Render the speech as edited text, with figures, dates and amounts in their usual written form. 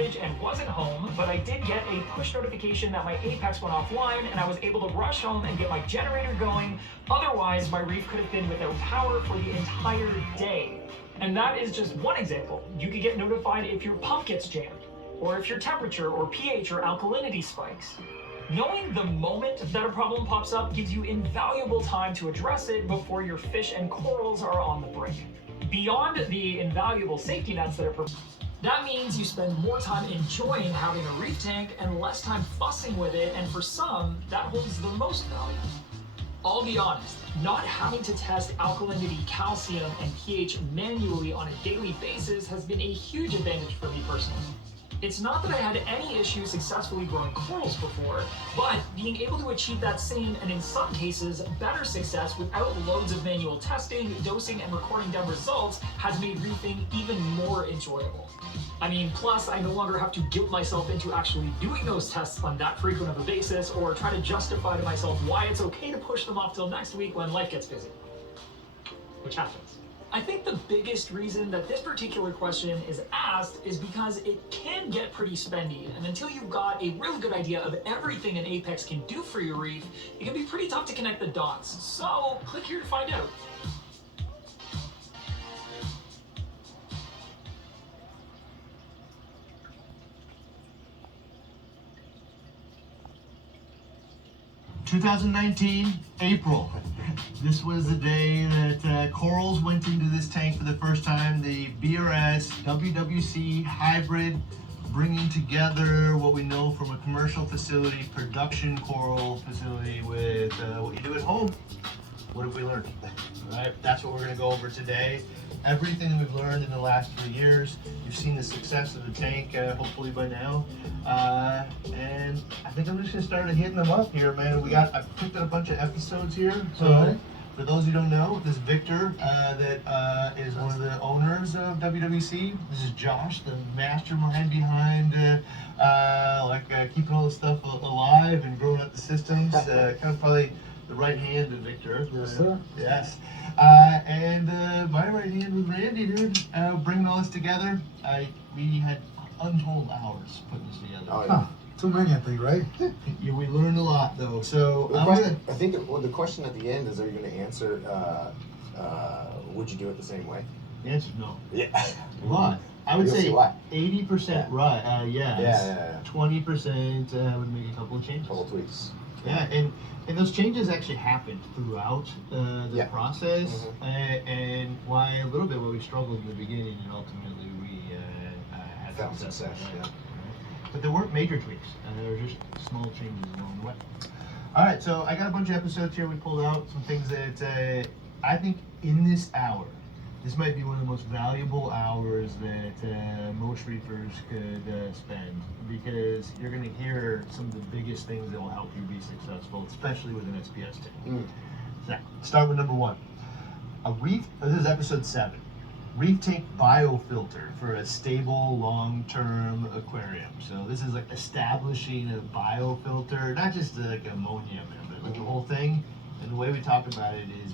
outage and wasn't home, but I did get a push notification that my Apex went offline and I was able to rush home and get my generator going. Otherwise, my reef could have been without power for the entire day. And that is just one example. You could get notified if your pump gets jammed, or if your temperature or pH or alkalinity spikes. Knowing the moment that a problem pops up gives you invaluable time to address it before your fish and corals are on the brink. Beyond the invaluable safety nets that it provides, that means you spend more time enjoying having a reef tank and less time fussing with it, and for some, that holds the most value. I'll be honest, not having to test alkalinity, calcium, and pH manually on a daily basis has been a huge advantage for me personally. It's not that I had any issues successfully growing corals before, but being able to achieve that same, and in some cases, better success without loads of manual testing, dosing, and recording down results has made reefing even more enjoyable. I mean, plus I no longer have to guilt myself into actually doing those tests on that frequent of a basis, or try to justify to myself why it's okay to push them off till next week when life gets busy. Which happens. I think the biggest reason that this particular question is asked is because it can get pretty spendy, and until you've got a really good idea of everything an Apex can do for your reef, it can be pretty tough to connect the dots. So click here to find out. "2019, April. This was the day that corals went into this tank for the first time. The BRS WWC hybrid, bringing together what we know from a commercial facility, production coral facility, with what you do at home. What have we learned? Right? That's what we're going to go over today. Everything we've learned in the last 3 years. You've seen the success of the tank, hopefully by now. And I think I'm just going to start hitting them up here, man. I've picked up a bunch of episodes here. So for those who don't know, this is Victor, that is one of the owners of WWC. This is Josh, the mastermind behind keeping all this stuff alive and growing up the systems. Kind of probably the right hand of Victor. Yes, sir. Yes. And my right hand was Randy, dude, bringing all this together. We had untold hours putting this together. Oh, yeah. Too many, I think, right? Yeah, we learned a lot, though. So I think the question at the end is, are you going to answer, would you do it the same way? The answer is no. Yeah. But I would say 80% right. Yeah. 20% would make a couple of changes. Couple tweaks. Yeah, and those changes actually happened throughout the process, and why we struggled in the beginning, and ultimately we had Found success. Yeah. But there weren't major tweaks, there were just small changes along the way. All right, so I got a bunch of episodes here we pulled out, some things that I think in this hour, this might be one of the most valuable hours that most reefers could spend, because you're going to hear some of the biggest things that will help you be successful, especially with an SPS tank. So, start with number one. This is episode 7. Reef tank biofilter for a stable long-term aquarium. So this is like establishing a biofilter, not just like ammonia, but like the whole thing. And the way we talk about it is